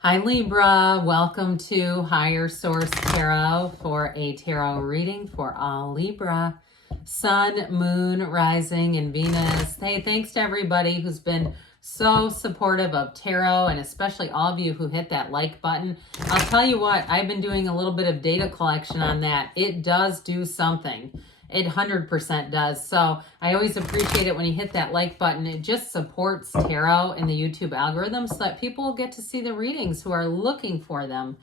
Hi Libra, welcome to Higher Source Tarot for a tarot reading for all Libra, Sun, Moon, Rising, and Venus. Hey, thanks to everybody who's been so supportive of tarot, and especially all of you who hit that like button. I'll tell you what, I've been doing a little bit of data collection on that. It does do something. It 100% does. So I always appreciate it when you hit that like button. It just supports tarot in the YouTube algorithm so that people will get to see the readings who are looking for them.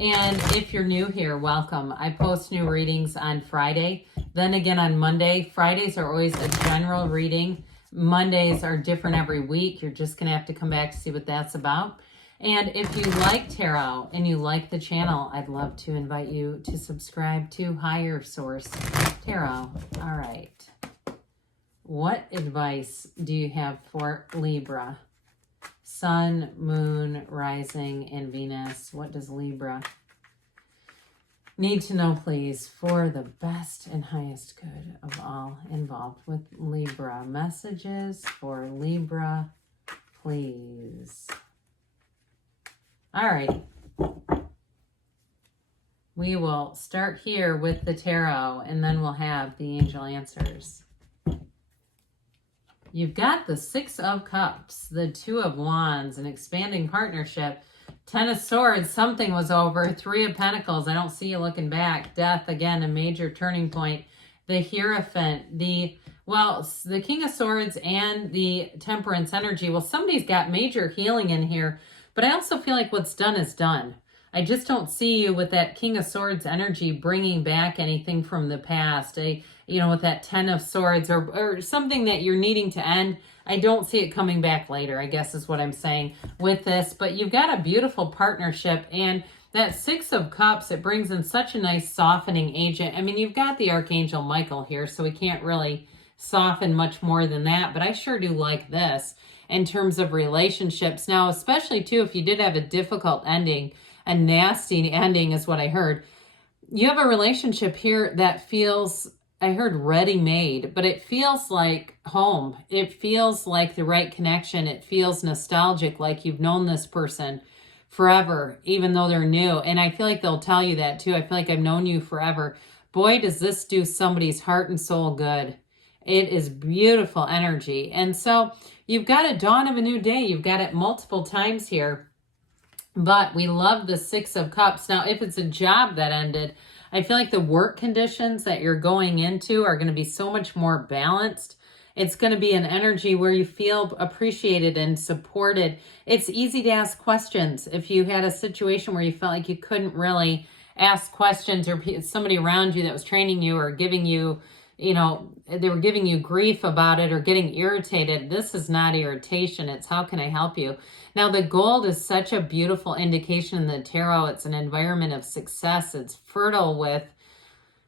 And if you're new here, welcome. I post new readings on Friday, then again on Monday. Fridays are always a general reading. Mondays are different every week. You're just going to have to come back to see what that's about. And if you like tarot and you like the channel, I'd love to invite you to subscribe to Higher Source Tarot. All right. What advice do you have for Libra? Sun, Moon, Rising, and Venus. What does Libra need to know, please, for the best and highest good of all involved with Libra? Messages for Libra, please. All right. We will start here with the tarot, and then we'll have the angel answers. You've got the Six of Cups, the Two of Wands, an expanding partnership, Ten of Swords, something was over, Three of Pentacles, I don't see you looking back, Death, again, a major turning point, the Hierophant, the King of Swords and the Temperance energy. Well, somebody's got major healing in here, but I also feel like what's done is done. I just don't see you with that King of Swords energy bringing back anything from the past. With that Ten of Swords or something that you're needing to end. I don't see it coming back later, I guess is what I'm saying with this. But you've got a beautiful partnership, and that Six of Cups, it brings in such a nice softening agent. I mean, you've got the Archangel Michael here, so we can't really soften much more than that, but I sure do like this in terms of relationships. Now, especially too, if you did have a difficult ending, a nasty ending is what I heard. You have a relationship here that feels, I heard ready-made, but it feels like home. It feels like the right connection. It feels nostalgic, like you've known this person forever, even though they're new. And I feel like they'll tell you that too. I feel like I've known you forever. Boy, does this do somebody's heart and soul good. It is beautiful energy. And so you've got a dawn of a new day. You've got it multiple times here. But we love the Six of Cups. Now, if it's a job that ended, I feel like the work conditions that you're going into are going to be so much more balanced. It's going to be an energy where you feel appreciated and supported. It's easy to ask questions. If you had a situation where you felt like you couldn't really ask questions, or somebody around you that was training you or giving you, they were giving you grief about it or getting irritated. This is not irritation. It's how can I help you? Now, the gold is such a beautiful indication in the tarot. It's an environment of success. It's fertile with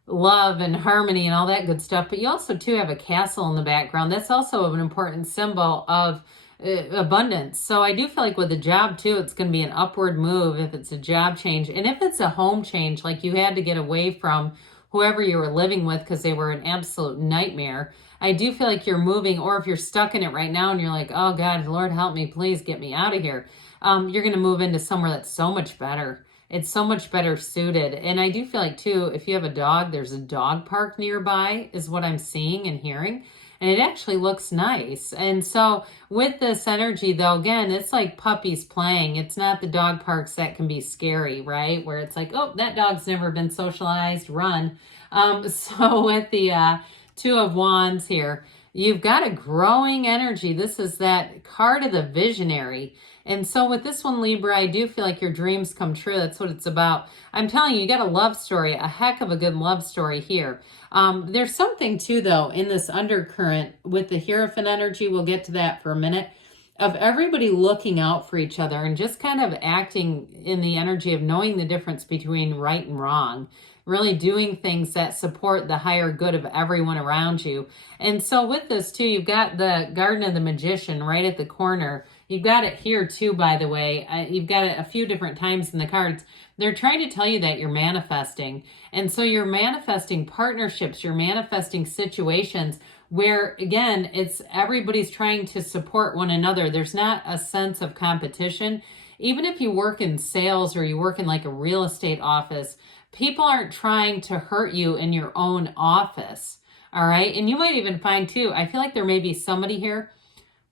love and harmony and all that good stuff. But you also, too, have a castle in the background. That's also an important symbol of abundance. So I do feel like with the job, too, it's going to be an upward move if it's a job change. And if it's a home change, like you had to get away from whoever you were living with because they were an absolute nightmare, I do feel like you're moving, or if you're stuck in it right now and you're like, oh God, Lord help me, please get me out of here. You're going to move into somewhere that's so much better. It's so much better suited. And I do feel like too, if you have a dog, there's a dog park nearby is what I'm seeing and hearing. And it actually looks nice. And so with this energy though, again, it's like puppies playing. It's not the dog parks that can be scary, right? Where it's like, oh, that dog's never been socialized, run. So with the Two of Wands here, you've got a growing energy. This is that card of the visionary. And so with this one, Libra, I do feel like your dreams come true. That's what it's about. I'm telling you, you got a love story, a heck of a good love story here. There's something too, though, in this undercurrent with the Hierophant energy. We'll get to that for a minute. Of everybody looking out for each other and just kind of acting in the energy of knowing the difference between right and wrong. Really doing things that support the higher good of everyone around you. And so with this too, you've got the Garden of the Magician right at the corner. You've got it here too, by the way. You've got it a few different times in the cards. They're trying to tell you that you're manifesting. And so you're manifesting partnerships, you're manifesting situations where again, it's everybody's trying to support one another. There's not a sense of competition. Even if you work in sales or you work in like a real estate office, people aren't trying to hurt you in your own office. All right. And you might even find too, I feel like there may be somebody here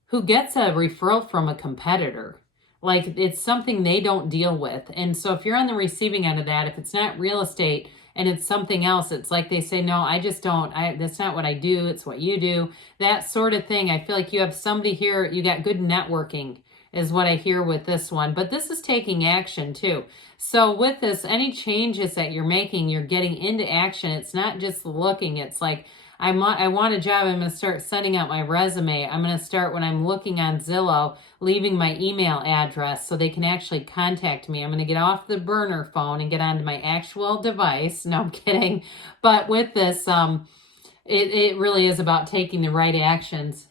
who gets a referral from a competitor. Like it's something they don't deal with. And so if you're on the receiving end of that, if it's not real estate and it's something else, it's like they say, no, I just don't, that's not what I do. It's what you do. That sort of thing. I feel like you have somebody here, you got good networking is what I hear with this one. But this is taking action too. So with this, any changes that you're making, you're getting into action. It's not just looking. It's like, I want a job. I'm going to start sending out my resume. I'm going to start when I'm looking on Zillow, leaving my email address so they can actually contact me. I'm going to get off the burner phone and get onto my actual device. No, I'm kidding. But with this, it really is about taking the right actions.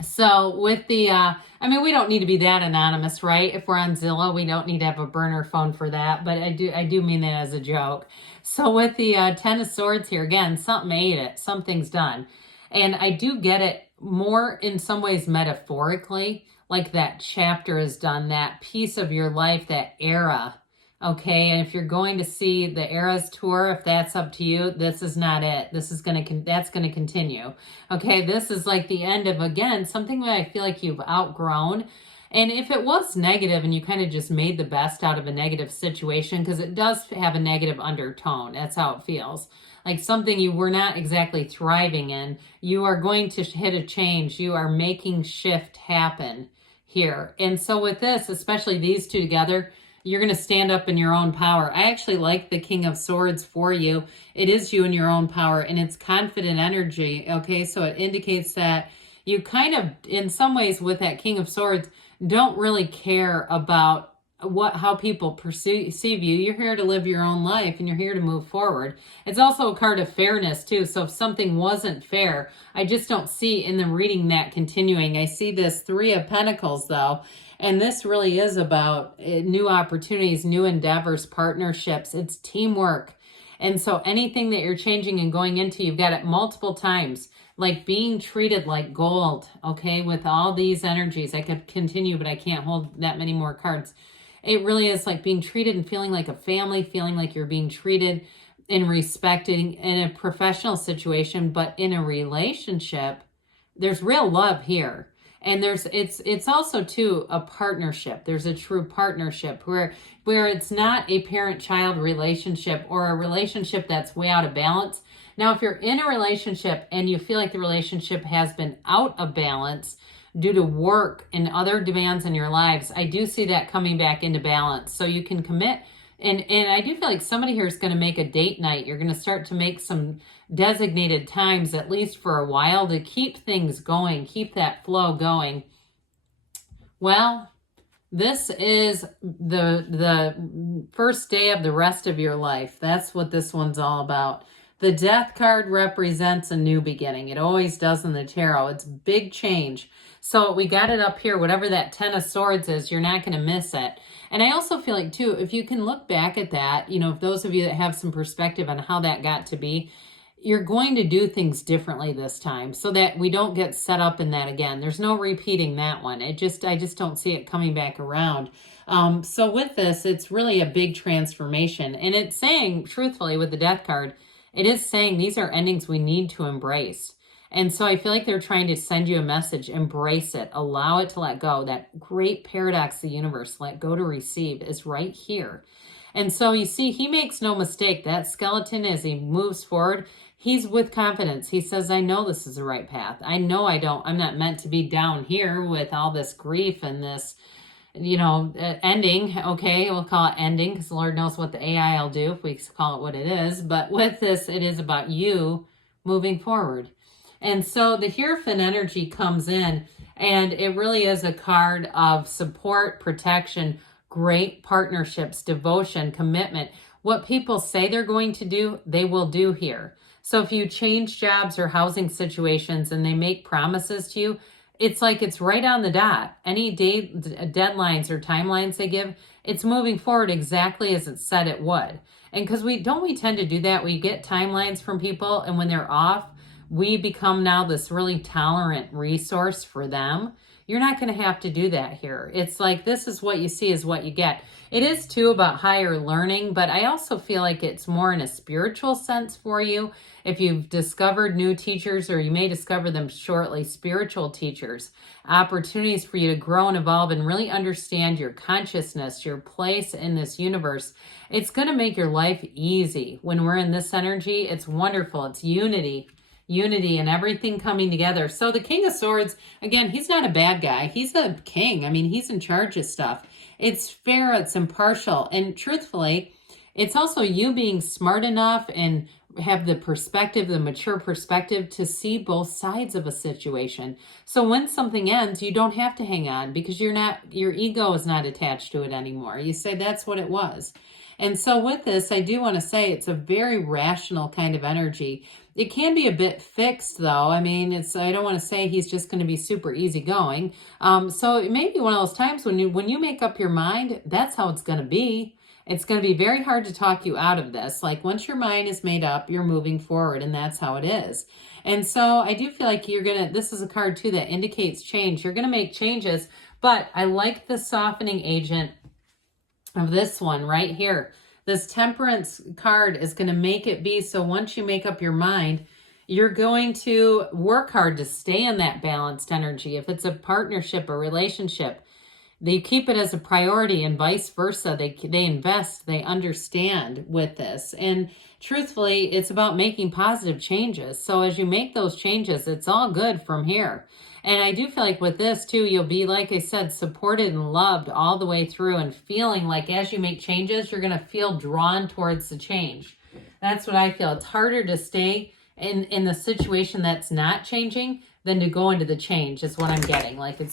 So with the, I mean, we don't need to be that anonymous, right? If we're on Zillow, we don't need to have a burner phone for that. But I do mean that as a joke. So with the Ten of Swords here, again, something ate it. Something's done. And I do get it more in some ways metaphorically, like that chapter is done, that piece of your life, that era. Okay, and if you're going to see the Eras tour, if that's up to you, this is not it. This is that's going to continue. Okay, this is like the end of, again, something that I feel like you've outgrown. And if it was negative and you kind of just made the best out of a negative situation, because it does have a negative undertone, that's how it feels. Like something you were not exactly thriving in, you are going to hit a change. You are making shift happen here. And so with this, especially these two together, you're going to stand up in your own power. I actually like the King of Swords for you. It is you in your own power, and it's confident energy. Okay, so it indicates that you kind of, in some ways with that King of Swords, don't really care about how people perceive you. You're here to live your own life, and you're here to move forward. It's also a card of fairness too. So if something wasn't fair, I just don't see in the reading that continuing. I see this Three of Pentacles though. And this really is about new opportunities, new endeavors, partnerships. It's teamwork. And so anything that you're changing and going into, you've got it multiple times, like being treated like gold, okay, with all these energies. I could continue, but I can't hold that many more cards. It really is like being treated and feeling like a family, feeling like you're being treated and respected in a professional situation, but in a relationship, there's real love here. And it's also too a partnership. There's a true partnership where it's not a parent-child relationship or a relationship that's way out of balance. Now, if you're in a relationship and you feel like the relationship has been out of balance due to work and other demands in your lives, I do see that coming back into balance. So you can commit. And I do feel like somebody here is going to make a date night. You're going to start to make some designated times, at least for a while, to keep things going, keep that flow going. Well, this is the first day of the rest of your life. That's what this one's all about. The Death card represents a new beginning. It always does in the tarot. It's big change. So we got it up here. Whatever that Ten of Swords is, you're not going to miss it. And I also feel like, too, if you can look back at that, you know, if those of you that have some perspective on how that got to be, you're going to do things differently this time so that we don't get set up in that again. There's no repeating that one. I just don't see it coming back around. So with this, it's really a big transformation. And it's saying, truthfully, with the Death card, it is saying these are endings we need to embrace. And so I feel like they're trying to send you a message. Embrace it. Allow it to let go. That great paradox of the universe, let go to receive, is right here. And so you see, he makes no mistake. That skeleton, as he moves forward, he's with confidence. He says, I know this is the right path. I know I'm not meant to be down here with all this grief and this, you know, ending. Okay, we'll call it ending because the Lord knows what the AI will do if we call it what it is. But with this, it is about you moving forward. And so the Hierophant energy comes in, and it really is a card of support, protection, great partnerships, devotion, commitment. What people say they're going to do, they will do here. So if you change jobs or housing situations and they make promises to you, it's like it's right on the dot. Any deadlines or timelines they give, it's moving forward exactly as it said it would. And because we tend to do that, we get timelines from people, and when they're off, we become now this really tolerant resource for them. You're not going to have to do that here. It's like, this is what you see is what you get. It is too about higher learning, but I also feel like it's more in a spiritual sense for you. If you've discovered new teachers, or you may discover them shortly, spiritual teachers, opportunities for you to grow and evolve and really understand your consciousness, your place in this universe. It's going to make your life easy. When we're in this energy, it's wonderful. It's unity and everything coming together. So the King of Swords, again, he's not a bad guy. He's a king. I mean, he's in charge of stuff. It's fair, it's impartial, and truthfully, it's also you being smart enough and have the perspective, the mature perspective, to see both sides of a situation. So when something ends, you don't have to hang on, because your ego is not attached to it anymore. You say, that's what it was. And so with this, I do want to say it's a very rational kind of energy. It can be a bit fixed, though. I mean, I don't want to say he's just going to be super easygoing. So it may be one of those times when you make up your mind, that's how it's going to be. It's going to be very hard to talk you out of this. Like, once your mind is made up, you're moving forward, and that's how it is. And so I do feel like this is a card too that indicates change. You're going to make changes, but I like the softening agent of this one right here. This Temperance card is going to make it be so once you make up your mind, you're going to work hard to stay in that balanced energy. If it's a partnership or relationship, they keep it as a priority, and vice versa. They invest, they understand with this. And truthfully, it's about making positive changes. So as you make those changes, it's all good from here. And I do feel like with this too, you'll be, like I said, supported and loved all the way through, and feeling like as you make changes, you're going to feel drawn towards the change. That's what I feel. It's harder to stay in the situation that's not changing than to go into the change, is what I'm getting. Like it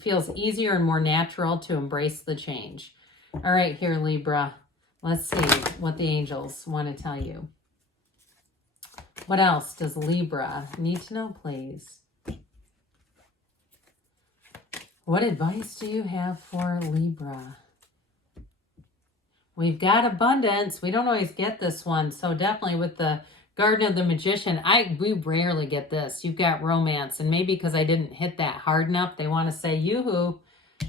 feels easier and more natural to embrace the change. All right, here, Libra. Let's see what the angels want to tell you. What else does Libra need to know, please? What advice do you have for Libra? We've got abundance. We don't always get this one. So definitely with the Garden of the Magician, we rarely get this. You've got romance. And maybe because I didn't hit that hard enough, they want to say, yoo-hoo,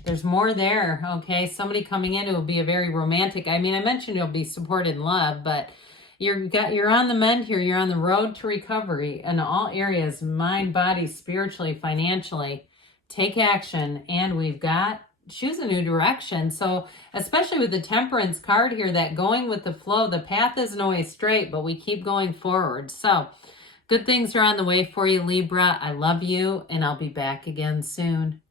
there's more there. Okay, somebody coming in who will be a very romantic. I mean, I mentioned you'll be supported and loved, but you're on the mend here. You're on the road to recovery in all areas, mind, body, spiritually, financially. Take action, and we've got choose a new direction. So especially with the Temperance card here, that going with the flow, the path isn't always straight, but we keep going forward. So good things are on the way for you, Libra. I love you, and I'll be back again soon.